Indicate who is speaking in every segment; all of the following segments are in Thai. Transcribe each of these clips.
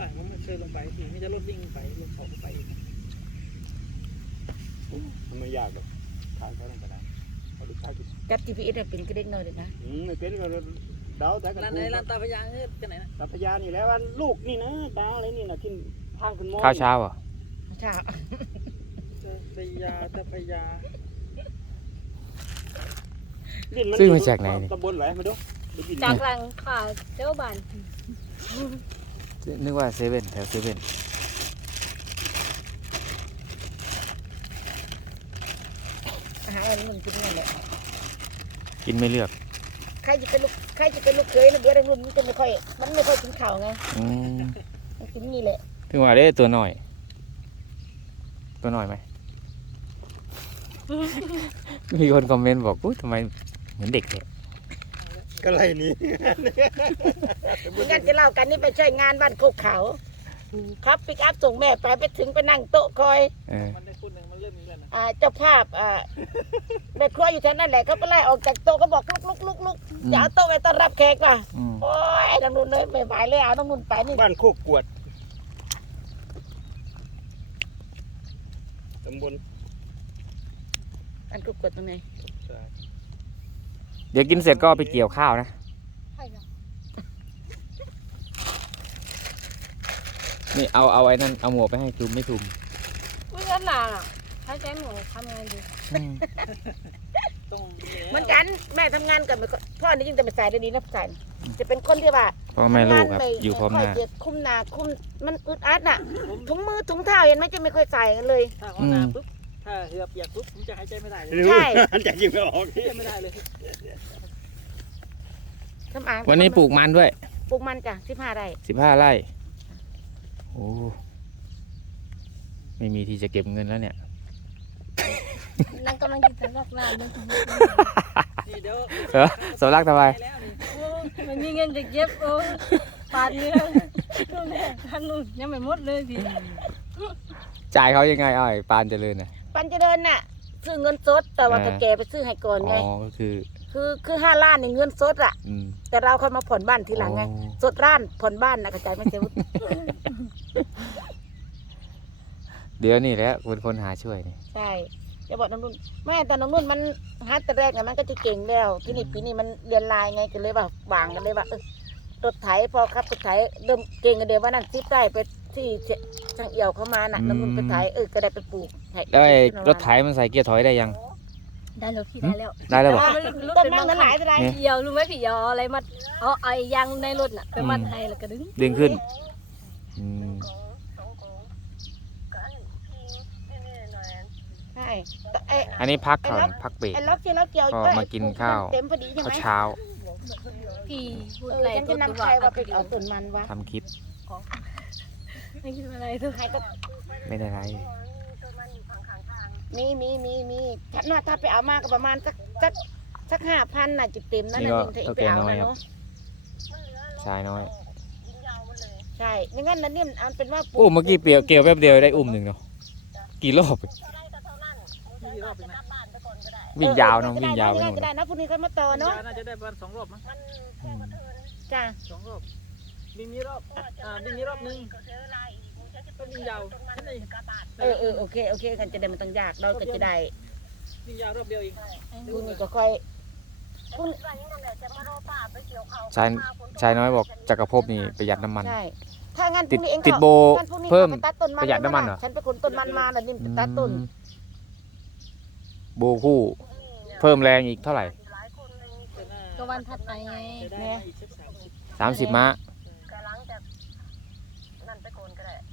Speaker 1: ต่างมันไม่เคยลงไปทีไม่จะรถวิ่งไปลงเขาก็ไปเอง
Speaker 2: มันไม่ยากหรอกทางเขาต้องไปได้เขาดูทาง
Speaker 3: จับ GPS ให้เป็นก็เด็กน้อยเลยนะ
Speaker 2: อืมไม่เป็นก็เดาแต่กัน
Speaker 1: ร้านไหนร้านตาพยางเนี่ยจะไหนนะ
Speaker 2: ตัพยานี่แหล้วว่าลูกนี่นะดาวอะไรนี่นะที่ทางขึ้นมอ
Speaker 4: ข้าวเช้าเหรอะ
Speaker 3: ใช่
Speaker 1: ตาพยาตาพยา
Speaker 2: ลิ้นมัน
Speaker 4: ซื้อมาจากไหนนี่
Speaker 2: ตำบลไหนมาดูได้ยินไหม
Speaker 5: จากหลังขาเจ้าบ้าน
Speaker 4: นึกว่าเซเว่นแถวเซเว่น
Speaker 3: อาหารมันกินนั่นแหละ
Speaker 4: กินไม่เลือก
Speaker 3: ใครจะเป็นลูกใครจะเป็นลูกเคยนะเบื่อทั้งรุ่นมันจะไม่ค่อย มันไม่ค่อยกินข้าวไง
Speaker 4: อืม
Speaker 3: มันกินนี่แหละ
Speaker 4: ถึงว่าได้ตัวหน่อย ตัวหน่อยไหม มีคนคอมเมนต์บอกอุ้ยทำไมเหมือนเด็กเลย
Speaker 2: ก็ไรนี่
Speaker 3: งานจะเล่ากันนี่ไปช่วยงานบ้านโคกเขาครับปิกอัพส่งแม่ไปไปถึงไปนั่งโต๊ะคอย
Speaker 4: เออ
Speaker 1: มันได้คนหนึ่งมันเริ่มมีแล้วนะ
Speaker 3: อ่าเจ้าภาพอ่าแม่ครัวอยู่แถวนั้นแหละเขาก็ไล่ออกจากโต๊ะก็บอกลุกลุกลุกลุกอย่าเอาโต๊ะไปต้อนรับแขกว่ะ
Speaker 4: อืม
Speaker 3: โอ้ยน้องนุ่นเลยไม่ไหวเลยเอาน้องนุ่นไปนี่
Speaker 2: บ้านโคกกวดตำบล
Speaker 3: อันกดกดตรงไหน
Speaker 4: เดี๋ยวกินเสร็จก็ไปเกี่ยวข้าวนะ
Speaker 5: ใช่ค่ะ
Speaker 4: นี่เอาเอาไอ้นั่นเอาหมวกไปให้คลุมไม่คลุม
Speaker 5: อุ้ยนั่นน่ะถ้าใช้หนูทำไงดี
Speaker 1: ต้อง
Speaker 3: เหมือนกันแม่ทำงานกับพ่อนี่ยิ่งจะไปใส่ได้ดีนะใส่จะเป็นคนที่ว่า
Speaker 4: เพราะแม่ลูกครับ
Speaker 3: ทำงาน
Speaker 4: อยู่พร้อมหน้า
Speaker 3: ค่ยจะคุมหนาคุมมันอึดอัดน่ะถุงมือถุงเท้าเห็นไหมจะไม่ค่อยใส่กันเลย
Speaker 1: ถ้าห้องน้ำปุ๊บ ถ้าเหือเปียกปุ๊บผมจะหายใจไม่ได้เลย
Speaker 3: ใช่
Speaker 2: อันจะยิงไม่ออก
Speaker 1: หายใจไม่ได้เลย
Speaker 3: ทำอ่าง
Speaker 4: วันนี้ปลูกมันด้วย
Speaker 3: ปลูกมันจ้ะสิบห้าไร่
Speaker 4: สิบห้าไร่โอ้ไม่มีที่จะเก็บเงินแล้วเนี่ย
Speaker 5: นั่งกำลังกินสำลักน้ำเลย
Speaker 1: นี่เดี๋ยว
Speaker 4: เออสำลักทำไม
Speaker 1: ไปแล้วนี่
Speaker 5: โอ้ไม่มีเงินจะเก็บโอ้ปาดเนื้อนู่นแหละท่านนู่นยังไม่หมดเลยพี่
Speaker 4: จ่ายเขายังไงอ้อยปานเจริญน่ะ
Speaker 3: ปันจะเดินน่ะ ซื้อเงินสด แต่ว่า
Speaker 4: อ่า
Speaker 3: ตะแกไปซื้อให้ก่อน
Speaker 4: อ๋
Speaker 3: ไง
Speaker 4: อก็คือ
Speaker 3: คือคือห้าล้านในเงินสดอะ
Speaker 4: อืม
Speaker 3: แต่เราค่อยมาผ่อนบ้านทีหลังไง
Speaker 4: อ๋อ
Speaker 3: สดร้านผ่อนบ้านนะกระจายไม่เสียวุฒิ
Speaker 4: เดี๋ยวนี่แหละเป็นคนหาช่วยนี่
Speaker 3: ใช่จะบอกน้องนุ่นแม่แต่น้องนุ่นมันฮัดแต่แรกเนี่ยมันก็จะเก่งแล้ว ที่นี่ปีนี้มันเรียนลายไงก็เลยว่าวางกันเลยว่าเออรถไถพอครับรถไถเริ่มเก่งกันเดียวว่านั่นซิปได้ไป ที่ช่างเอี่ยวเข้ามาน่ะน้องนุ่นไปไถเออก็ได้ไปปลูกให้
Speaker 4: แล้วไอ้รถไถมันใส่เกียร์ถอยได้ยัง
Speaker 5: ได้แล้วพี่ได้แล้ว
Speaker 4: ได้แล้วบอก
Speaker 5: มันรถ
Speaker 3: ต้น
Speaker 5: เป็น
Speaker 3: ไม้
Speaker 5: บาง
Speaker 3: มันห
Speaker 5: คั
Speaker 3: ลาย
Speaker 5: น
Speaker 3: เท่าไหร
Speaker 4: เนี่ย
Speaker 5: เดียวรู้ไหมพี่ยออะไรมัดเอาไอ้ยางในรถน่ะไปมัดให้แล้วก็ดึง
Speaker 4: ดึงขึ้นอืม
Speaker 3: ใช่แต่ไอ้
Speaker 4: อันนี้พักก่อนพักเบรก
Speaker 3: ไอ้ล็อกที่เราเกี่ยว
Speaker 4: ก็
Speaker 3: เอ้ย
Speaker 4: มากินข้าว
Speaker 3: เต็มพอดีใช่ไห
Speaker 4: ข้ามวเช้า
Speaker 5: พี่พูด
Speaker 3: เอ
Speaker 5: อะไร
Speaker 3: อฉัน
Speaker 5: ก็
Speaker 3: จะ
Speaker 5: ตัวนำ
Speaker 3: ใครว่าไป
Speaker 5: เอา
Speaker 3: เอาต้นมันวะ
Speaker 4: ทำคลิป
Speaker 5: ไม่คิดอะไรตัว
Speaker 3: ใครก็
Speaker 4: ไม่ได้ไร
Speaker 3: มีมีมีมีถ้าน่าถ้าไปเอามาก็ประมาณสักสักสักห้าพันน่ะจุดเต็มนั่น
Speaker 4: นี่
Speaker 3: น่ะ
Speaker 4: ก็
Speaker 3: นี่ถ้าเอง
Speaker 4: โอ
Speaker 3: ไป
Speaker 4: เค
Speaker 3: เอา
Speaker 4: น้อย
Speaker 3: นะครับเนาะ
Speaker 4: ชายน้อย
Speaker 3: ใช่ไม่งั้นนั่นนี่มันอันเป็นว่าปลู
Speaker 4: โอ้เมื่อกี้เปรียวเกี่ยวแป๊บเดียวได้อุ้มหนึ่งเนาะกี่รอบ
Speaker 1: นี่รอบเป็นนะ
Speaker 4: วิ่งยาวเนาะ
Speaker 3: ออ
Speaker 4: วิ่งยาวไป
Speaker 3: ก็
Speaker 4: ห
Speaker 3: ได้
Speaker 4: มด
Speaker 3: ก็ได้นะพรุ่งนี้ค่อยมาต่อเนาะ
Speaker 1: น่าจะได้ประมาณสองรอบมั้ง
Speaker 4: อืม
Speaker 3: จ้า
Speaker 1: สองรอบวิ่งนี้รอบอ่าวิ่งนี้รอบนึง ก็วิ่งยาวแค่นี้
Speaker 3: เออเออโอเคโอเคกันจะได้ไมันต้องยากเราก็จะได้
Speaker 1: วิ่งยาวรอบเดียวเอง
Speaker 3: พรุ่งนี้ก็ค่อยพรุ่ง
Speaker 4: ชายชายน้อยบอกจักรภพนี่ประหยัดน้ำมัน
Speaker 3: ใช่ถ้างั้นพ
Speaker 4: ติด
Speaker 3: รุ่งนี้เอง
Speaker 4: ติด
Speaker 3: ก็
Speaker 4: โบ
Speaker 3: งั้นพรุ่งนี้
Speaker 4: เพิ่ม
Speaker 3: ก็ไปตัดต้นมัน
Speaker 4: ประหยัดน้ำมันเหรอ
Speaker 3: ฉันไปขนต้นมันมาแล้วนี่ไปตัดต้น
Speaker 4: อืมโบคู่เพิ่มแรงอีกเท่าไหร่
Speaker 1: แต่หน้า
Speaker 5: ก็วันถัดไปไง
Speaker 1: จะได้มาอีกสักสามสิบ
Speaker 4: สามสิบม้า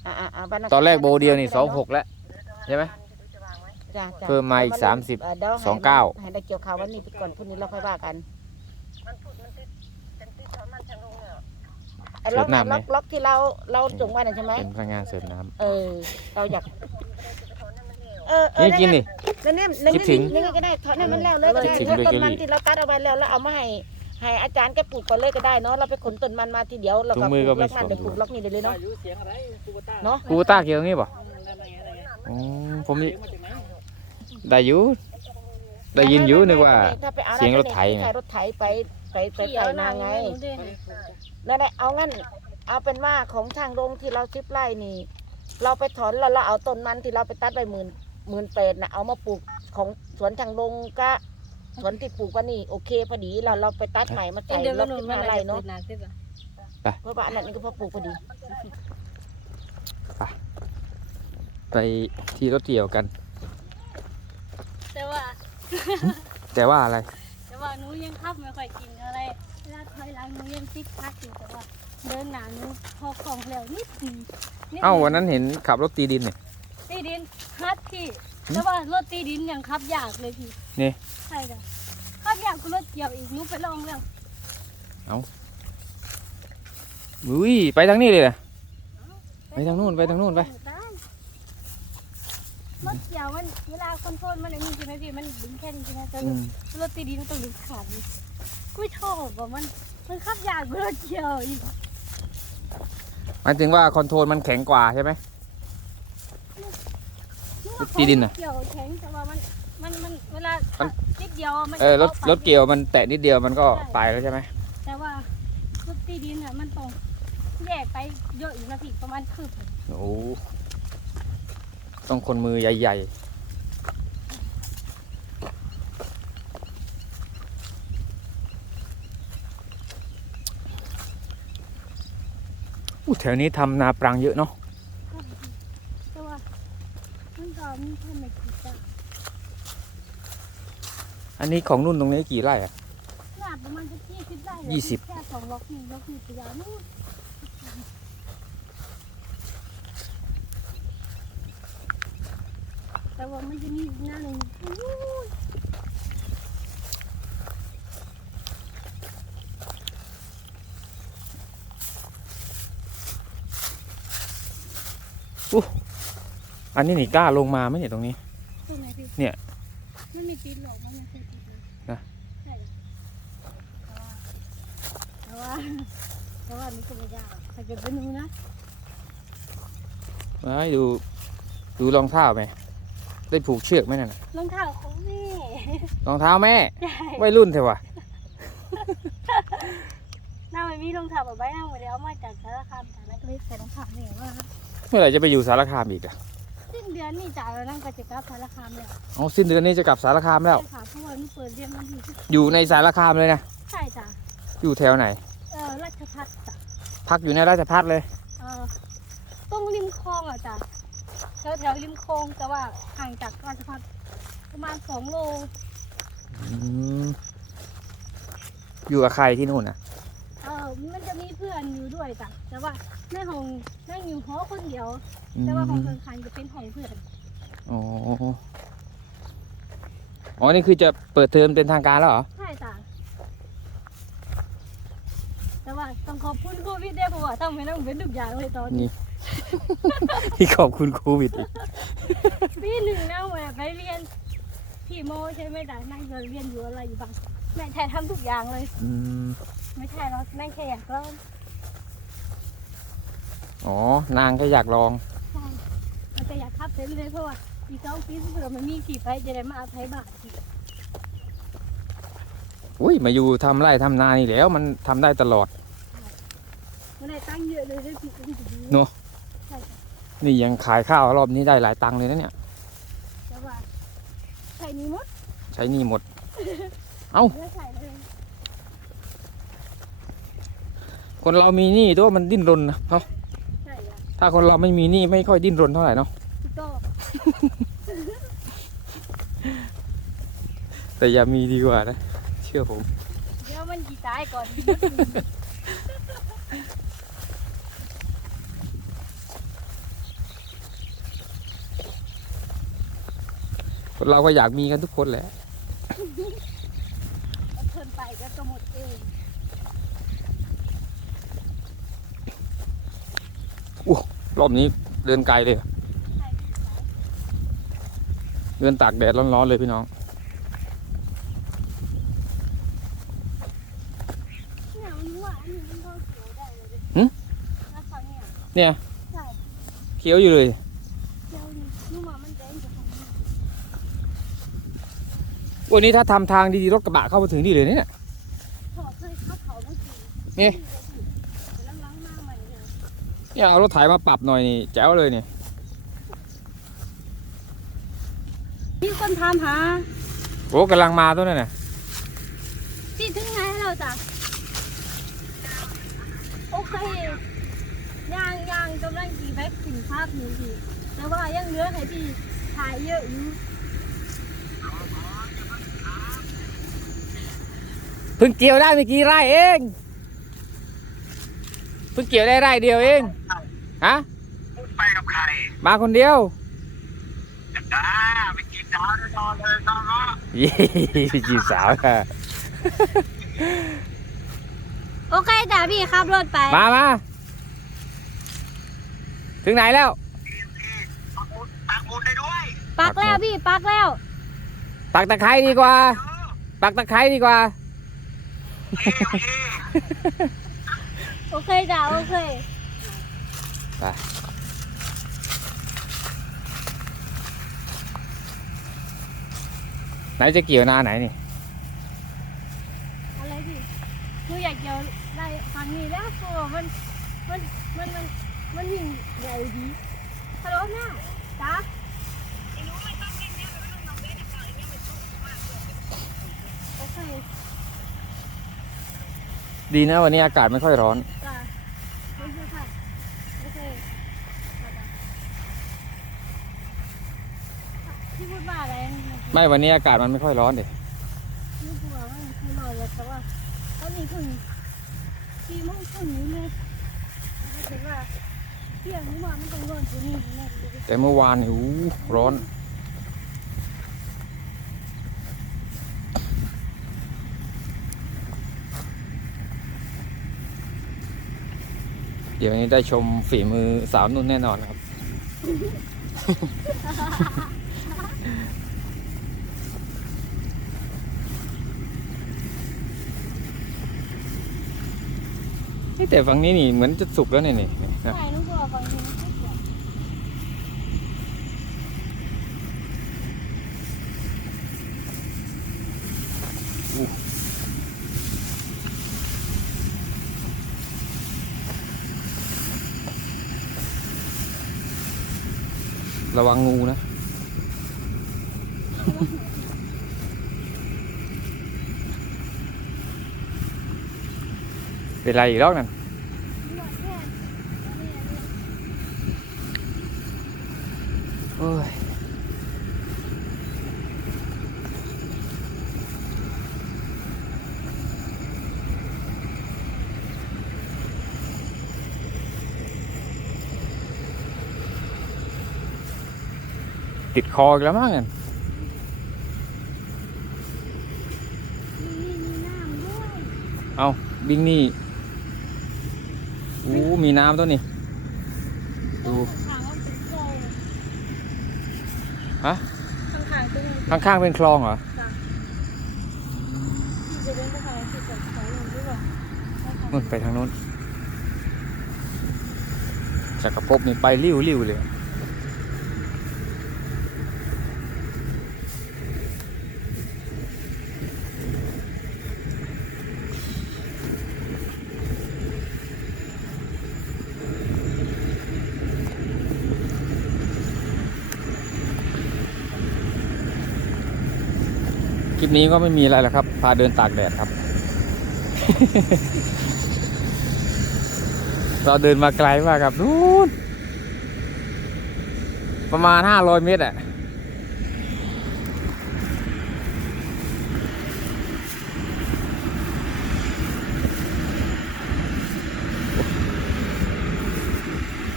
Speaker 3: อ่าอ่าอ่าวันนั้น
Speaker 4: ตอนแรกโบเดียวนี่สองหกแล้วใช่ไหม
Speaker 3: จ้ะจ้ะ
Speaker 4: เพิ่มมาอีก
Speaker 3: วัน
Speaker 4: สามสิบ
Speaker 3: เดี๋ยวให้
Speaker 4: สองเก้า
Speaker 3: ให้ได้เกี่ยวข่าววันนี้ไปก่อนพรุ่งนี้เราค่อยว่ากันไอ้ล็อก
Speaker 4: เสิร์ฟน้ำไหม
Speaker 3: ล็อกล็อกที่เราเราจงไว้น่ะใช่ไหม
Speaker 4: เป็นพนักงานเสิร์ฟน้
Speaker 3: เออ เราอยากเออเอำอ
Speaker 4: นี่กินดิ
Speaker 3: นั่นนี่นั่น
Speaker 4: คิดถึง
Speaker 3: นี่ก็ได้ทอดให้มันแล้วเลยก็ได้
Speaker 4: คิดถึง
Speaker 3: แล้วต้น
Speaker 4: เบเกอรี่
Speaker 3: มันที่เราตัดเอาไว้แล้วแล้วเอามาให้ ให้อาจารย์แกปลูกก่อนเลยก็ได้เนาะเราไปขนต้นมันมาทีเดียวเรา
Speaker 4: ถุ
Speaker 3: ก็
Speaker 4: ง
Speaker 3: ป
Speaker 4: มื
Speaker 3: ลู
Speaker 4: อกก็ไม่
Speaker 3: ล็อกนั่น
Speaker 4: สวม
Speaker 3: เดี๋ยวปลูกล็อกนี่ได้เลย
Speaker 1: ว่า
Speaker 3: เนาะ
Speaker 1: อยู่เสียงอะไรคูปต้า
Speaker 3: เนาะ
Speaker 4: กูต้าเกี่ยวงี้ป่ะ
Speaker 1: นั่นไงนั่นไง
Speaker 4: อ๋อผม
Speaker 1: เสียงมาจากไหน
Speaker 4: ได้อยู่ได้ยินอยู่นึกว่า
Speaker 3: ถ้ไปอา
Speaker 4: เสียงรถไถไง
Speaker 3: ใช่รถไถไปไปไป
Speaker 5: พี่
Speaker 3: ใส่
Speaker 5: เอาห
Speaker 3: มา
Speaker 5: น้า
Speaker 3: ไง
Speaker 5: ไง
Speaker 3: นั่นแหละเอางั้นเอาเป็นว่าของทางโรงที่เราซิปไร่นี่ เราไปถอนแล้วเราเอาต้นมันที่เราไปตัดไปหมื่นหมื่นแปดนะเอามาปลูกของสวนทางโรงก็ สวนที่ปลูกว่านี่โอเคพอดีเราเราไปตัดใหม่มา
Speaker 5: เอ็
Speaker 3: ใส่
Speaker 5: นเดือน
Speaker 3: ร
Speaker 5: ละ
Speaker 3: ถ
Speaker 5: หนุน
Speaker 3: ที่
Speaker 5: มัน
Speaker 3: มา
Speaker 5: อะไร
Speaker 3: ไร่
Speaker 5: เนาะ
Speaker 3: เนาะ
Speaker 5: นานสิจ้ะ
Speaker 3: เพราะว่าอันนั้นก็พอปลูกพอดี
Speaker 4: ไปที่รถเกี่ยวกัน
Speaker 5: แต่ว่า
Speaker 4: แต่ว่าอะไร
Speaker 5: แต่ว่าหนูยังขับไม่ค่อยกินอะไรเวลาถอยหลังหนูยังติดพักอยู่แต่ว่าเดินหนาหนูพอของแล้วนิดหนึงด
Speaker 4: เอ้า
Speaker 5: หง
Speaker 4: วันนั้นเห็นขับรถตีดินเนี่ย
Speaker 5: ตีดินฮัดพี่ แต่ว่ารถตีดินยังขับยากเลยพี่
Speaker 4: นี่
Speaker 5: ใช่จ้ะขับยากกว่ารถเกี่ยวอีกหนูไปลองแล้ว
Speaker 4: อุ้ยไปทางนี้เลยนะไปทางนู้นไปทางนู้นไป
Speaker 5: ด้รถเกี่ยวมันเวลาคอนโทรลมันไอ้นี่ใช่ไหมพี่มันดึงแค่นี้ใช่ไหมแต่
Speaker 4: อืม
Speaker 5: รถตีดินมันต้องดึงขาดนี่กูไม่ชอบว่ามันมันขับยากกว่ารถเกี่ยวอีก
Speaker 4: หมายถึงว่าคอนโทรลมันแข็งกว่าใช่ไหม
Speaker 5: นึกว่า
Speaker 4: ตีดินน่ะ
Speaker 5: เกี่ยวแข็งแต่ว่ามันมันมันเวลา
Speaker 4: มัน
Speaker 5: นิดเดียวมัน
Speaker 4: เออรถ
Speaker 5: ข้าไป
Speaker 4: รถเกี่ยวมันแตะนิดเดียวมันก็ไปแล้วใช่ไหม
Speaker 5: แต่ว่ารถตีดินอะมันต้องแยกไปเยอะอีกนะพี่ประมาณคืบหนึ่ง
Speaker 4: โอ้ต้องคนมือใหญ่ๆอู้แถวนี้ทำนาปรังเยอะเนาะ
Speaker 5: แต่ว่ามั นก็มีแค่ไม่กี่จ้ะ
Speaker 4: อันนี้ของนุ่นตรงนี้กี่ไร่อะ
Speaker 5: หนาประมาณสักยี่สิบไร่เลย
Speaker 4: ยี่สิบ
Speaker 5: แค่สองล็อกนี่ล็อกนี่ตัวยาวนู่นแต่ว่ามันจะมีอีกหน้าหนึ่งนู่น
Speaker 4: อันนี้นี่กล้าลงมาไหมเนี่ยตรงนี้
Speaker 5: ตรงไหนพี่
Speaker 4: เนี่ย
Speaker 5: มันไม่ติดหรอกมันไม่เคยติดเลย
Speaker 4: นะ
Speaker 5: ใช่จ้ะแต่ว่าแต่ว่าแต่ว่านี่ก็ไม่ยากถ้าเกิดเป็นหนูนะ
Speaker 4: ไว้ดู ดูรองเท้าไหม ได้ผูกเชือกไหมนั่นน่ะ
Speaker 5: รองเท้าของแม่
Speaker 4: รองเท้าแม่
Speaker 5: ใช่
Speaker 4: วัยรุ่นเถอะวะ
Speaker 5: น่าไม่มีรองเท้าแบบใบหน้าเหมือนเดิมเอามาจากสารคามแต่นั่นก็เลยใส่รองเท้าแม่ว่า
Speaker 4: เมื่อไหร่จะไปอยู่สารคามอีกอะ
Speaker 5: สิ้นเดือนนี่จ่ายแล้วนั่งไปจะกลับสารคามแล้ว
Speaker 4: อ๋อสิ้นเดือนนี้จะกลับสารคามแล้ว
Speaker 5: ใช่ค่ะเพราะว่าหนูเปิดเรียนวันที่สิบ
Speaker 4: อยู่ในสารคามเลยนะ
Speaker 5: ใช่จ้ะ
Speaker 4: อยู่แถวไหน
Speaker 5: เออราชพัฒจ้ะ
Speaker 4: พักอยู่ในราชพัฒเลย
Speaker 5: เออตรงริมคลองอะจ้ะแถวแถวริมคลองแต่ว่าห่างจากราชพัฒประมาณสองโล
Speaker 4: อืมอยู่กับใครที่นู่นนะ
Speaker 5: เออมันจะมีเพื่อนอยู่ด้วยจ้ะแต่ว่าแม่ของแม่อยู่หอคนเดียว
Speaker 4: อื
Speaker 5: แต่ว่าของ
Speaker 4: ม
Speaker 5: เพื่อนคันจะเป็นของเพื่อน
Speaker 4: อ๋ออ๋อนี่คือจะเปิดเทอมเป็นทางการแล้วเหรอ
Speaker 5: ใช่จ้ะแต่ว่าต้องขอบคุณโควิดด้วยเพราะว่าต้องไม่ต้องเป็นทุกอย่างเลยตอนนี้
Speaker 4: นี่ ที่ขอบคุณโควิดอีก
Speaker 5: ปีหนึ่งนะแม่ไปเรียนพี่โมใช่ไหมแต่นั่งเรียนอยู่อะไรอยู่บ้าง แม่แทนทำทุกอย่างเลย
Speaker 4: อืม
Speaker 5: ไม่ใช่หรอกแม่แค่อยากลอง
Speaker 4: อ๋อ นางก็อยากลอง
Speaker 5: ใช่มันจะอยากขับไปเรื่อยๆเพราะว่าอีกสองปีเผื่อมันมีขี่ไปจะได้มาเอาไทยบาทอีก
Speaker 4: อุ้ย มาอยู่ทำไร่ทำนานี่แล้วมันทำได้ตลอด
Speaker 5: มันได้ตั้งค์เยอะเลยได้พี่ก็จะดี
Speaker 4: เนอะ
Speaker 5: ใช่จ้ะ
Speaker 4: นี่ยังขายข้าวรอบนี้ได้หลายตังค์เลยนะเนี่ย
Speaker 5: แต่ว่าใส่นี้หมด
Speaker 4: ใช้หนี่หมด
Speaker 5: แล้วใส่ เลย
Speaker 4: คนเรามีหนี้ตัวมันดิ้นรนนะเนาะ
Speaker 5: ใช่อะ
Speaker 4: ถ้าคนเราไม่มีหนี้ไม่ค่อยดิ้นรนเท่าไหร่เนาะ
Speaker 5: พี่ก็
Speaker 4: แต่อย่ามีดีกว่านะ เชื่อผม
Speaker 5: เดี๋ยวมันกี่ตายก่อน
Speaker 4: คนเราก็อยากมีกันทุกคนแหละ
Speaker 5: เพิ่นไปก็จะหมดเอง
Speaker 4: รอบนี้เดินไกลเลย
Speaker 5: ใช่พี่สาย
Speaker 4: เดินตากแดดร้อนๆเลยพี่น้อง
Speaker 5: เนี่ยมันรู้ว่าอันนี้มันก็เขียวได้เลยดิ
Speaker 4: หึ
Speaker 5: แล้วเขาเนี่ย
Speaker 4: เนี่ย
Speaker 5: ใช่
Speaker 4: เคี้ยวอยู่เลย
Speaker 5: เขียวนี่รู้ว่ามันแดงจะทำยังไง
Speaker 4: วันนี้ถ้าทำทางดีๆรถกระบะเข้ามาถึงนี่เลยเนี่ย
Speaker 5: ขอเคยขับเขาเมื่อกี้
Speaker 4: นี่
Speaker 5: เดี๋ยวล้างๆห น้าใหม่เลย
Speaker 4: เนี่ยเอารถไถมาปรับหน่อยนี่แจ๋วเลยนี่
Speaker 5: มีคนถามหา
Speaker 4: โอ้กำลังมาตัวนั่นน่ะ
Speaker 5: พี่ถึงไหนแล้วจ้ะโอเคย่างย่างกำลังกี่แบ็คสินภาพนี้พี่แต่ว่ายังเหลือให้พี่ถ่ายเยอะอยู่
Speaker 4: เพิ่งเกี่ยวได้ไม่กี่ไร่เอง เพิ่งเกี่ยวได้ไร่เดียวเองฮะ
Speaker 2: ไปกับใคร
Speaker 4: มาคนเดียว
Speaker 2: จ้าไปกินน้ำนอนเลยน้องเนาะ
Speaker 4: ยี่จีบสาวค่ะ
Speaker 5: โอเคจ้ะพี่ขับรถไป
Speaker 4: มามาถึงไหนแล้ว
Speaker 2: ปักหมุดปักหมุดได้ด้วย
Speaker 5: ปักแล้วพี่ปักแล้ว
Speaker 4: ปักตะไคร้ดีกว่า ปักตะไคร้ดีกว่า
Speaker 2: โอเคโอเค
Speaker 5: โอเคจ้ะโอเค
Speaker 4: ไหนจะเกี่ยวนาไหนนี่
Speaker 5: อะไรพี่หนูอยากเกี่ยวได้ฟังนี้แล้วตัวามันมันมันมันมันวิ่งใหญ่ดีฮัลโหลแม่จ้าโอเค
Speaker 4: ดีนะวันนี้อากาศไม่ค่อยร้อน
Speaker 5: จ้าโอเคค่ะโอเคพี่พูดว่าอะ ไม่
Speaker 4: วันนี้อากาศมันไม่ค่อยร้อนเด็
Speaker 5: พี่พูดว่ามันคือนอยแล้วแต่ว่าตอนนี้เพิ่งสี่โมงครึ่งนี้เลยรู้สึกว่าเที่ยงนี้ว่ามันต้องร้อนกว่านี้แน่
Speaker 4: แต่เมื่อวานนี่อู้ร้อน เดี๋ยวนี้ได้ชมฝีมือสาวนุ่นแน่นอนครับ เฮ้ย แต่ฝั่งนี้นี่เหมือนจะสุกแล้วเนี่ยนี่นะ
Speaker 5: ใช่นุ้งตัวฟังนี้มันก็สวย
Speaker 4: ระวังงูนะ เป็นไรอีกรอบนั่น
Speaker 5: หนวดแค่เนี่ยเนี่ย
Speaker 4: โอ้ยติดคออีกแล้วมั้งนั่น
Speaker 5: มีมีมีน้ำด้วย
Speaker 4: เอาบิงนี่ อู้มีน้ำตัวนี้ ดู
Speaker 5: ข้างๆว่าเป็นโคลง
Speaker 4: ฮะ
Speaker 5: ข้างๆเป็น
Speaker 4: ข้างๆเป็นคลองเหรอ
Speaker 5: ที่จะเดินไปทางที่จะไปหนึ่งด้วยป่ะ
Speaker 4: นู่นไปทางนู้นจักรภพนี่ไปริ้วริ้วเลย ลิปนี้ก็ไม่มีอะไรแล้วครับ พาเดินตากแดดครับ เราเดินมาไกลมากครับนู้นประมาณห้าร้อยเมตรอะ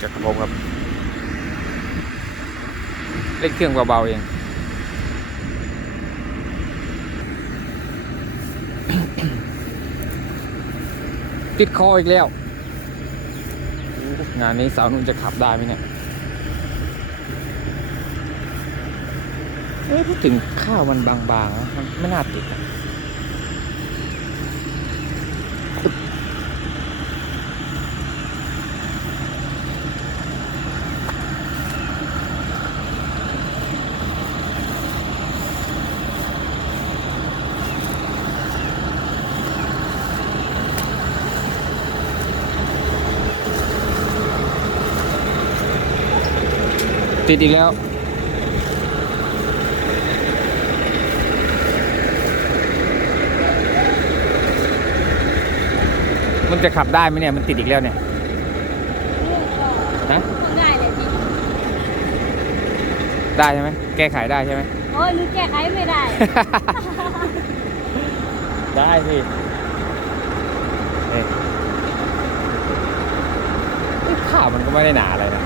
Speaker 4: จักรพงครับ เล็กเครื่องเบาๆเอง ติดคออีกแล้ว งานนี้สาวนุ่นจะขับได้ไหมเนี่ยเอ้ยพูดถึงข้าวมันบางๆ มันไม่น่าติดนะ ติดอีกแล้ว มันจะขับได้ไหมเนี่ย มันติดอีกแล้วเนี่ยฮะ
Speaker 5: ง่ายเลยพี่
Speaker 4: ได้ใช่ไหมแก้ไขได้ใช่ไหม
Speaker 5: โอ้ยหรือแก้ไขไม่ได้
Speaker 4: ได้สิเอ้ยเอ้ยข้าวมันก็ไม่ได้หนาอะไรนะ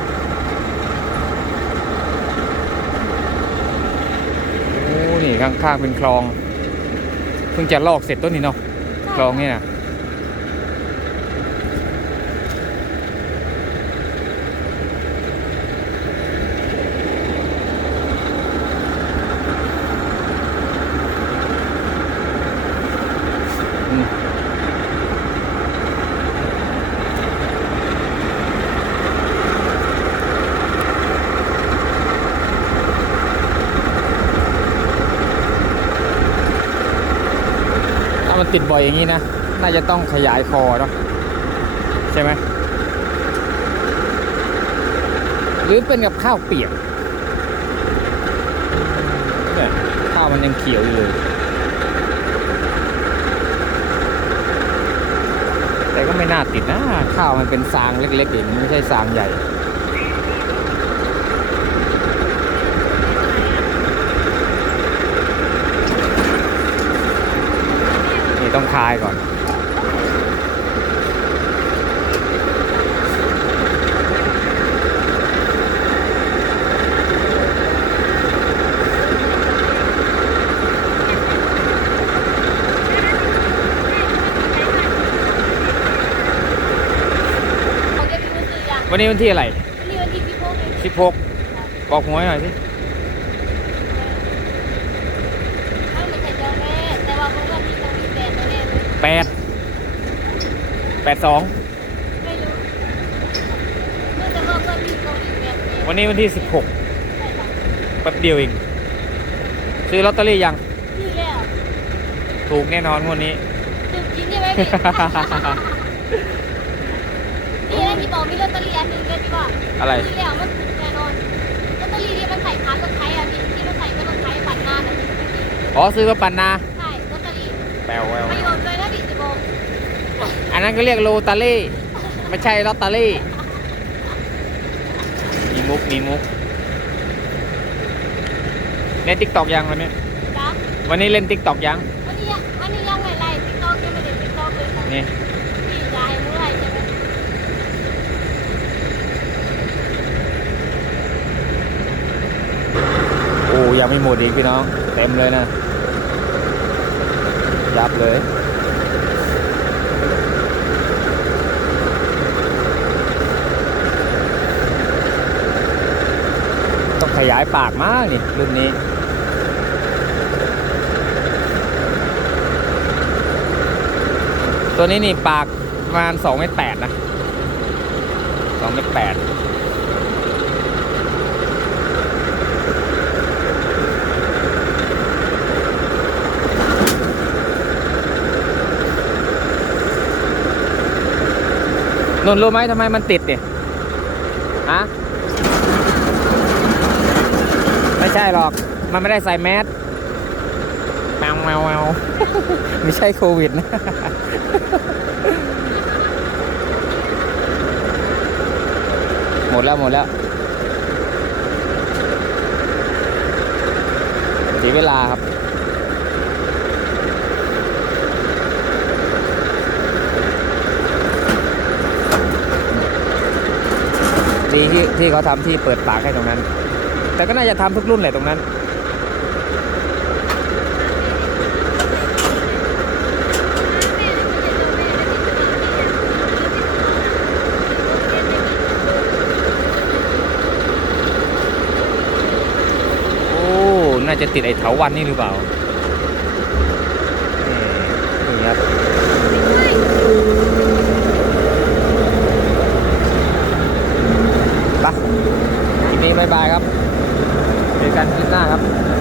Speaker 4: โอ้ นี่ข้างๆเป็นคลอง เพิ่งจะลอกเสร็จต้นนี้เนาะคลองเนี่ยนะ ติดบ่อยอย่างนี้นะ น่าจะต้องขยายคอเนาะใช่ไหมหรือเป็นกับข้าวเปียกเนี่ยข้าวมันยังเขียวอยู่เลย แต่ก็ไม่น่าติดนะ ข้าวมันเป็นซางเล็กๆเองไม่ใช่ซางใหญ่ ต้องคลายก่อน
Speaker 5: เขาจะรู้สึกอย่าง
Speaker 4: วันนี้วันที่อะไร
Speaker 5: นี่วันที่พี่พกเอง
Speaker 4: 16 บอกหวยหน่อยสิ
Speaker 5: ถ้าไม่ใช่เจ้าแม่แต่ว่าเมื่อวันที่ต้องมีแฟน แน่ๆเลย
Speaker 4: แปดแปดสอง
Speaker 5: ไม่รู้เมื่อแต่ว่าเมื่อที่ต้องมีแฟนแน่
Speaker 4: วันนี้วันที่สิบหก
Speaker 5: ใช่ค่ะ
Speaker 4: แป๊บเดียวเอง ซื้อลอตเตอรี่ยัง
Speaker 5: ชื่อแล้ว
Speaker 4: ถูกแน่นอนงวดนี้
Speaker 5: จุดกินได้ไหมพี่ นี่นะที่บอกมีลอตเตอรี่อันหนึงเลยพี่ว่า
Speaker 4: อะไร
Speaker 5: ซื้อแล้วมันถูกแน่นอนลอตเตอรี่ที่มันใส่คันรถไถอะพี่ที่มันใส่กับรถไถปั่นงานอะ
Speaker 4: อ๋อซื้อมาปันนา
Speaker 5: ใช่ลอตเตอรี่
Speaker 4: แปลวแวว
Speaker 5: ประโยชน์เลยนะพี่จะบ อก
Speaker 4: อันนั้นก็เรียกโลตารี่ไม่ใช่ลอตเตอรี่ มีมุก มีมุก เล่นติ๊กตอกยังวันนี้
Speaker 5: จ้ะ
Speaker 4: วันนี้เล่นติ๊กตอกยัง
Speaker 5: วันนี้ยังวันนี้ยังไม่ไล่ติ๊กต็อกยังไม่ได้ติ๊กต็อกเลยค่ะ
Speaker 4: นี่
Speaker 5: พี่จะให้เมื่อไหร่ใช่ไหม
Speaker 4: โอ้ยังไม่หมดอีกพี่น้อง เต็มเลยนะ ยับเลย ต้องข ยายปากมากนี่รุ่นนี้ ตัวนี้นี่ปากประมาณสองเมตรแปดนะสองเมตรแปดนนท์รู้ไหมทำไมมันติดเนี่ยฮะ ไม่ ใช่หรอก มันไม่ได้ใส่แมสแมวแมวแมวไม่ใช่โควิดนะหมดแล้วหมดแล้วเสียเวลาครับ ดีที่ที่เขาทำที่เปิดปากให้ตรงนั้น แต่ก็น่าจะทำทุกรุ่นแหละตรงนั้น โอ้ น่าจะติดไอ้เถาวันนี่หรือเปล่านี่นี่ครับไปคลิปนี้บายบายครับ กันคลิปหน้าครับ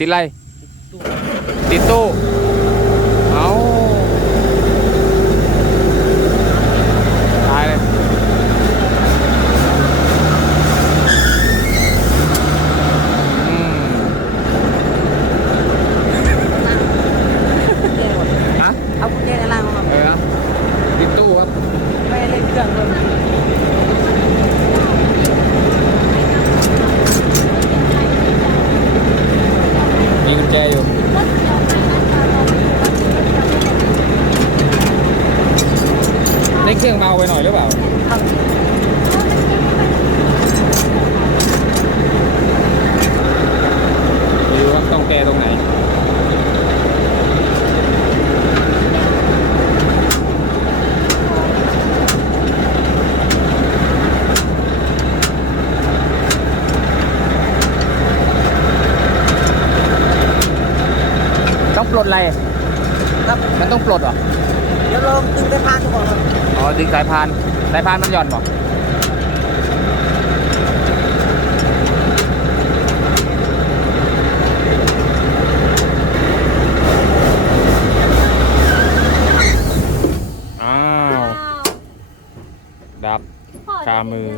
Speaker 5: Tilay. Tito. Tito. ปล
Speaker 4: ดอะ
Speaker 5: ไรครับ
Speaker 6: มัน
Speaker 5: ต้องปลดเหรอ
Speaker 6: เดี๋ยวลองดึงสายพานดูก่อนครับ
Speaker 5: อ๋อดึงสายพาน สายพานมันหย่อนเหรอ้าวดับคามือ